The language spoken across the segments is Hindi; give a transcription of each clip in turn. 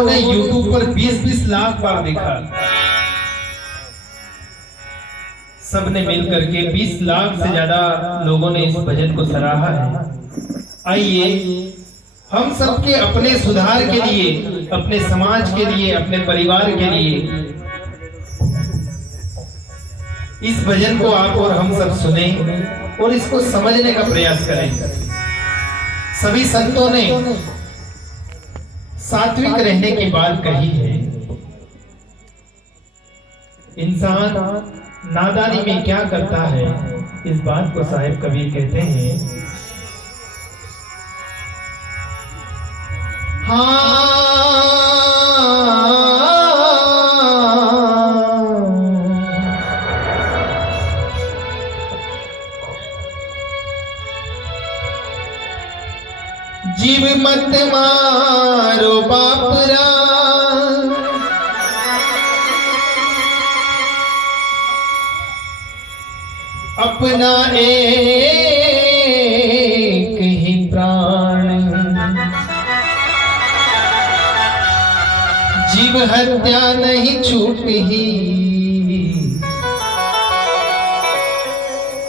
ने YouTube पर 20-20 लाख बार देखा। सबने मिलकर के 20 लाख से ज्यादा लोगों ने इस भजन को सराहा है। आइए हम सबके अपने सुधार के लिए, अपने समाज के लिए, अपने परिवार के लिए इस भजन को आप और हम सब सुने और इसको समझने का प्रयास करें। सभी संतों ने सात्विक रहने की बात कही है। इंसान नादानी में क्या करता है, इस बात को साहिब कबीर कहते हैं। जीव मत मारो बापरा, अपना एक ही प्राण। जीव हत्या नहीं छूटी,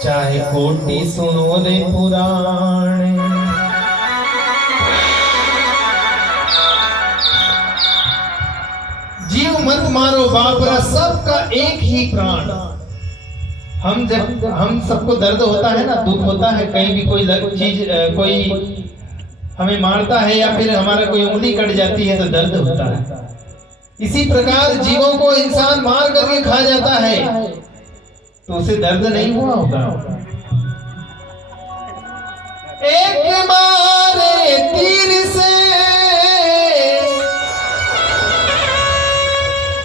चाहे कोटि सुनो रे पुराण। जीव मत मारो बापरा, सबका एक ही प्राण। जब हम सबको दर्द होता है ना, दुख होता है, कहीं भी कोई चीज कोई हमें मारता है या फिर हमारा कोई उंगली कट जाती है तो दर्द होता है। इसी प्रकार जीवों को इंसान मार करके खा जाता है तो उसे दर्द नहीं हुआ होगा। एक मारे तीर से,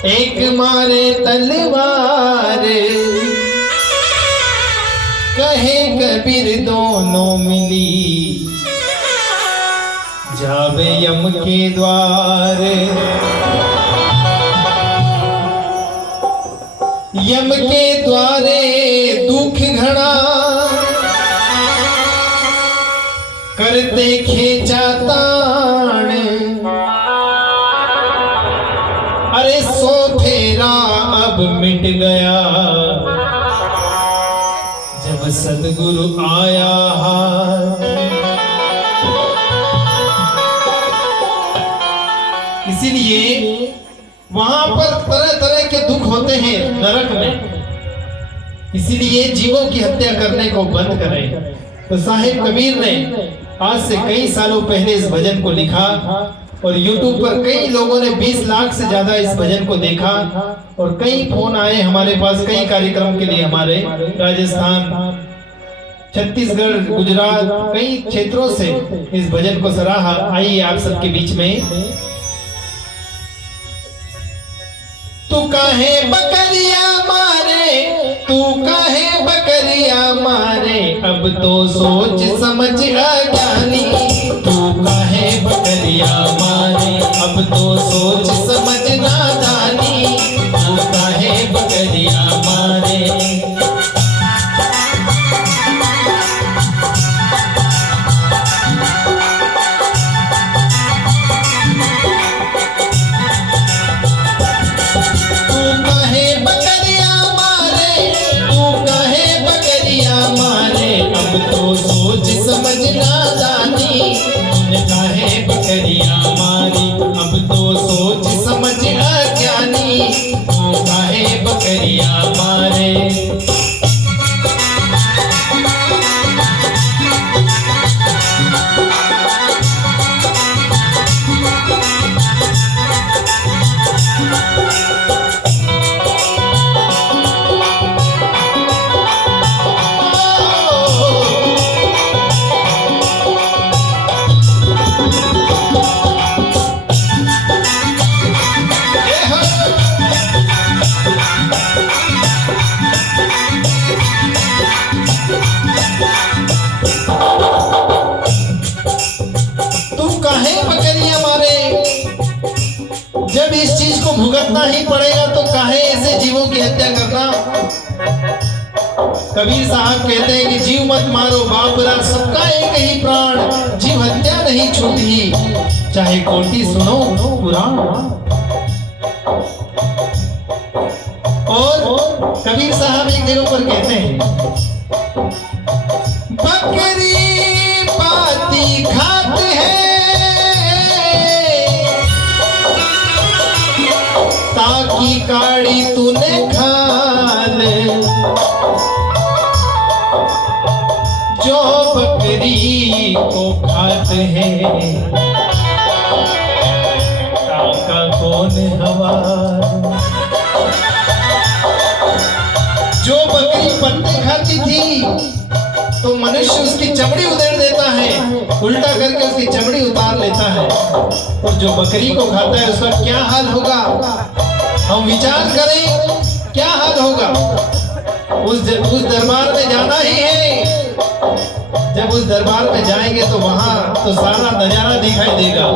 एक मारे तलवार, कहे कबीर दोनों मिली जावे यम के द्वार। यम के द्वारे दुख घड़ा, करते खींचा ताण। अरे सो फेरा अब मिट गया, जब सदगुरु आया। इसीलिए वहां पर तरह तरह के दुख होते हैं नरक में। इसीलिए जीवों की हत्या करने को बंद करें। तो साहिब कबीर ने आज से कई सालों पहले इस भजन को लिखा और YouTube पर कई लोगों ने 20 लाख से ज्यादा इस भजन को देखा और कई फोन आए हमारे पास कई कार्यक्रम के लिए। हमारे राजस्थान, छत्तीसगढ़, गुजरात, कई क्षेत्रों से इस भजन को सराहा। आइए आप सबके बीच में। तू काहे बकरिया मारे, तू काहे बकरिया मारे, अब तो सोच समझ अज्ञानी। तू काहे बकरिया मारे, अब तो सोच समझ नादानी। तू काहे बकरिया मारे। तो सोच समझ नादानी, तूने काहे बकरिया मारी। अब तो सोच समझ अज्ञानी, तू काहे बकरिया मारे। जब इस चीज को भुगतना ही पड़ेगा तो काहे ऐसे जीवों की हत्या करना। कबीर साहब कहते हैं कि जीव मत मारो बापरा, सबका एक ही प्राण। जीव हत्या नहीं छूटी, चाहे कोटि सुनो पुराण। और कबीर साहब एक जगह पर कहते हैं, बकरी पाती खाते हैं ताकि काड़ी तूने खा ले, जो बकरी को खाते हैं ताका कौन हवा। जो बकरी पत्ते खाती थी तो मनुष्य उसकी चमड़ी उधेड़ देता है, उल्टा करके उसकी चमड़ी उतार लेता है, और जो बकरी को खाता है उसका क्या हाल होगा। हम विचार करें क्या हाल होगा। उस दरबार में जाना ही है। जब उस दरबार में जाएंगे तो वहां तो सारा नजारा दिखाई देगा।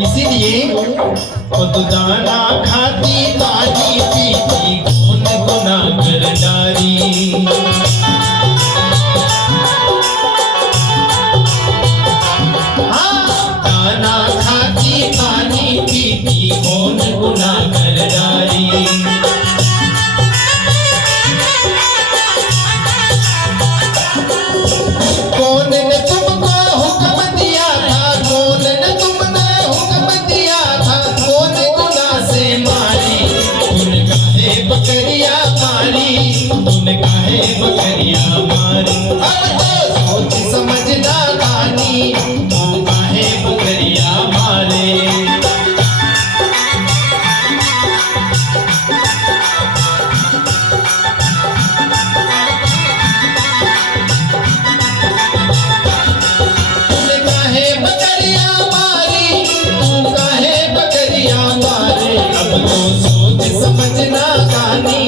इसीलिए वो तो दाना खाती पानी पीती गुन गुना कर डारी। हाँ, दाना खाती पानी पीती गुन गुना कर डारी। कौन ने तुमको हुक्म दिया था, कौन ने तुमने हुक्म दिया था, कौन गुनाह से मारी तूने काहे बकरिया मारी, तूने काहे बकरिया मारी। अब तो सोच समझना रानी तू काहे बकरिया मारे। समझना गानी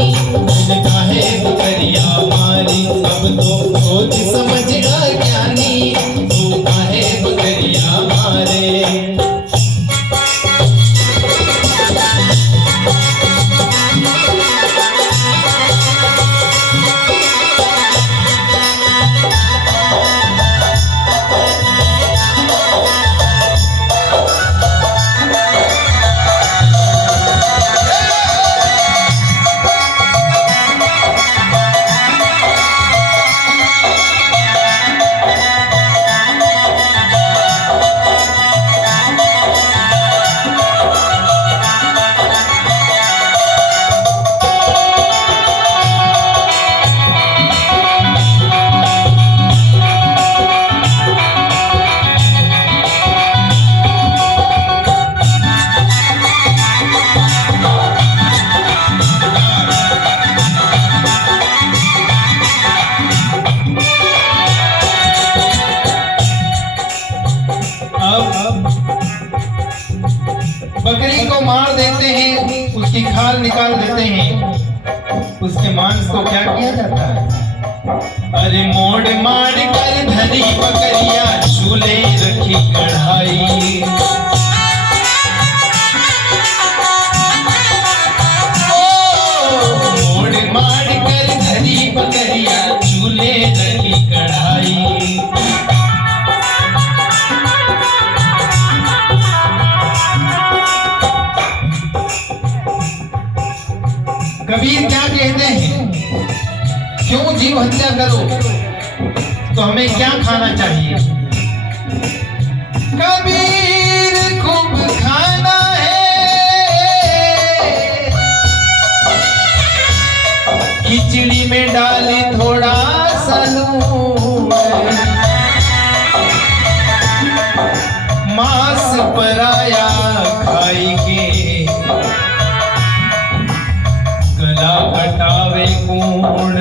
काहे बकरिया मारी। अब तो सोच समझना ज्ञानी तू काहे बकरिया मारे। बकरी को मार देते हैं, उसकी खाल निकाल देते हैं, उसके मांस को क्या किया जाता है। अरे मोड़ मार कर धरी बकरिया चूल्हे रखी कढ़ाई। मोड़ मार कर धरी बकरिया चूल्हे रखी कढ़ाई। कबीर क्या कहते हैं, क्यों जीव हत्या करो, तो हमें क्या खाना चाहिए। कबीर खूब खाना है, खिचड़ी में डाले थोड़ा सा लून, मांस पराया खाएंगे गला कटावे कूण।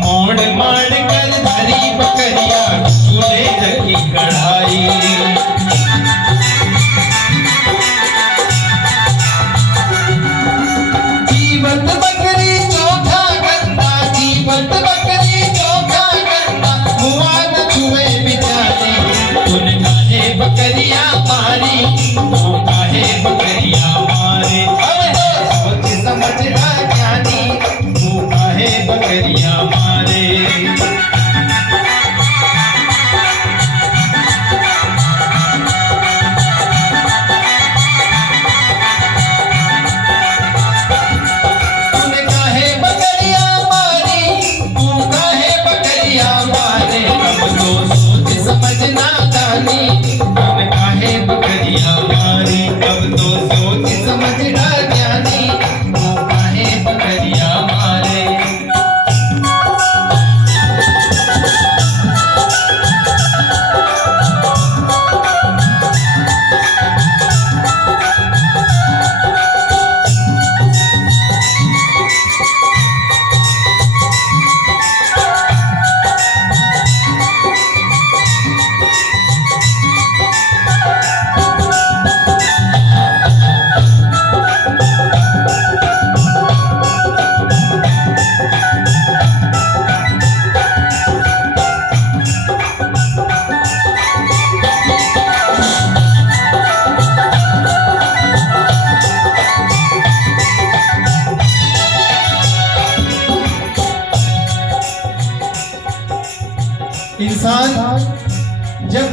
मोड़ माड़ कर धरी बकरिया चूल्हे रखी कढ़ाई। जीवत बकरी चोखा करना, जीवत बकरी चोखा करना, मुआ न छुए बिचारी। तूने काहे बकरिया मारी, तू काहे बकरिया मारे। अब तो सोच समझना ज्ञानी तू काहे बकरिया मारे।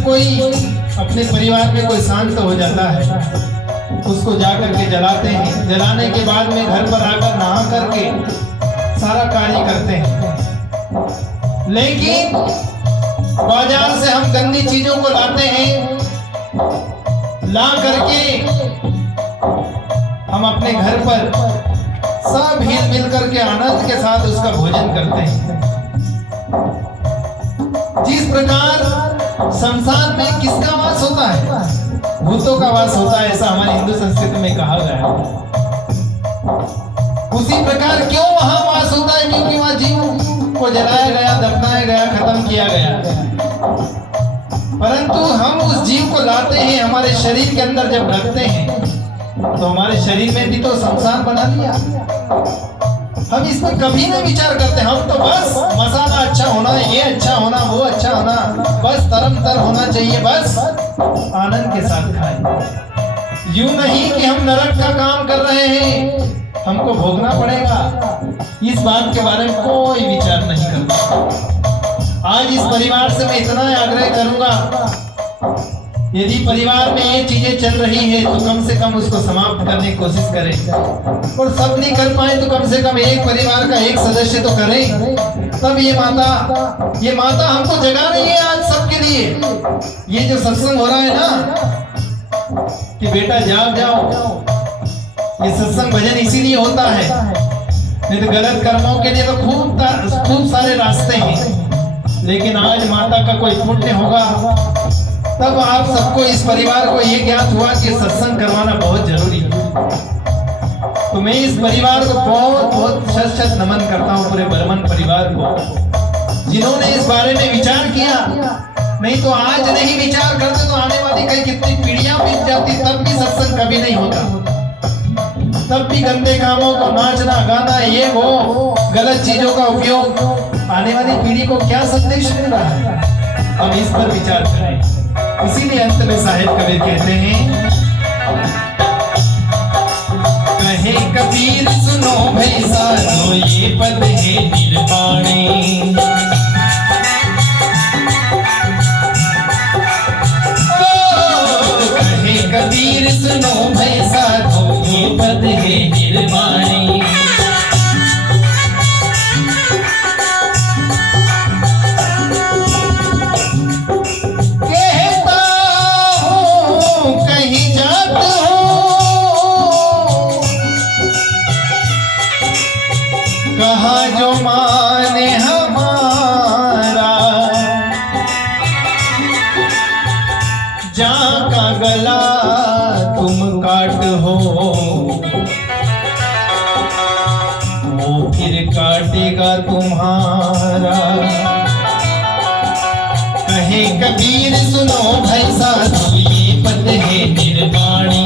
कोई अपने परिवार में कोई शांत हो जाता है, उसको जाकर के जलाते हैं। जलाने के बाद में घर पर आकर नहा करके सारा कार्य करते हैं। लेकिन बाजार से हम गंदी चीजों को लाते हैं, ला करके हम अपने घर पर सब हिल मिल करके आनंद के साथ उसका भोजन करते हैं। जिस प्रकार शमशान में किसका वास होता है? भूतों का वास होता है, ऐसा हमारी हिंदू संस्कृति में कहा गया है। उसी प्रकार क्यों वहां वास होता है? क्योंकि वहां जीव को जलाया गया, दफनाया गया, खत्म किया गया। परंतु हम उस जीव को लाते हैं, हमारे शरीर के अंदर जब रखते हैं तो हमारे शरीर में भी तो शमशान बना दिया। हम इस पर कभी नहीं विचार करते। हम तो बस मसाला अच्छा होना, ये अच्छा होना, वो अच्छा होना, बस तरमतर होना चाहिए, बस आनंद के साथ खाएं। यूं नहीं कि हम नरक का काम कर रहे हैं, हमको भोगना पड़ेगा, इस बात के बारे में कोई विचार नहीं करता। आज इस परिवार से मैं इतना आग्रह करूंगा, यदि परिवार में ये चीजें चल रही है तो कम से कम उसको समाप्त करने की कोशिश करें। और सब नहीं कर पाए तो कम से कम एक परिवार का एक सदस्य तो करें। तब ये माता हमको जगा रही है आज सबके लिए। ये जो सत्संग हो रहा है ना कि बेटा जाओ, ये सत्संग भजन इसीलिए होता है, नहीं तो गलत कर्मों के लिए तो खूब सारे रास्ते हैं। लेकिन आज माता का कोई पुण्य होगा तब आप सबको, इस परिवार को ये ज्ञात हुआ कि सत्संग करवाना बहुत जरूरी है। तो मैं इस परिवार को बहुत शत नमन करता हूँ, पूरे बर्मन परिवार को, जिन्होंने इस बारे में विचार किया। नहीं तो आज नहीं विचार करते तो आने वाली कई कितनी पीढ़ियां बीत जाती, तब भी सत्संग कभी नहीं होता। तब भी गंदे कामों को, नाचना गाना, ये वो गलत चीजों का उपयोग, आने वाली पीढ़ी को क्या संदेश मिल रहा है? अब इस पर विचार करें। इसीलिए अंत में साहिब कबीर कहते हैं, कहे कबीर सुनो भाई साधो, ये पद है निर्वाणी। कहे कबीर सुनो भाई साधो, ये पद है निर्वाणी। जो माने हमारा, जहाँ का गला तुम काट हो, वो फिर काटेगा तुम्हारा। कहे कबीर सुनो भाई साधो, ये पद है निर्वाणी।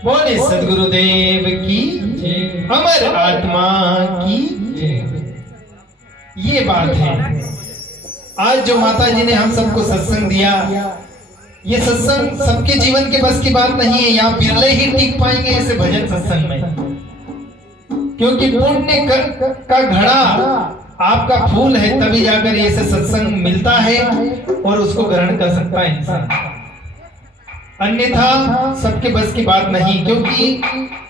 बोले सदगुरुदेव की, अमर आत्मा की। ये बात है आज जो माता जी ने हम सबको सत्संग दिया, ये सत्संग सबके जीवन के बस की बात नहीं है। यहाँ बिरले ही टिक पाएंगे ऐसे भजन सत्संग में, क्योंकि पुण्य का घड़ा आपका फूल है, तभी जाकर ये सत्संग मिलता है और उसको ग्रहण कर सकता है इंसान। अन्यथा सबके बस की बात नहीं, क्योंकि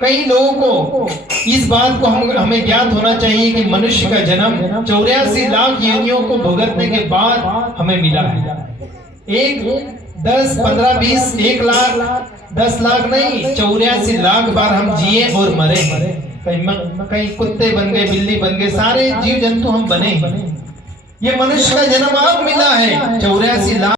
कई लोगों को इस बात को हमें ज्ञात होना चाहिए कि मनुष्य का जन्म 84 लाख योनियों को भुगतने के बाद हमें मिला है। एक 10, 15, 20, 1 लाख, 10 लाख नहीं, 84 लाख बार हम जिए और मरे। कहीं कुत्ते बन गए, बिल्ली बन गए, सारे जीव जंतु हम बने। ये मनुष्य का जन्म अब मिला है 84 लाख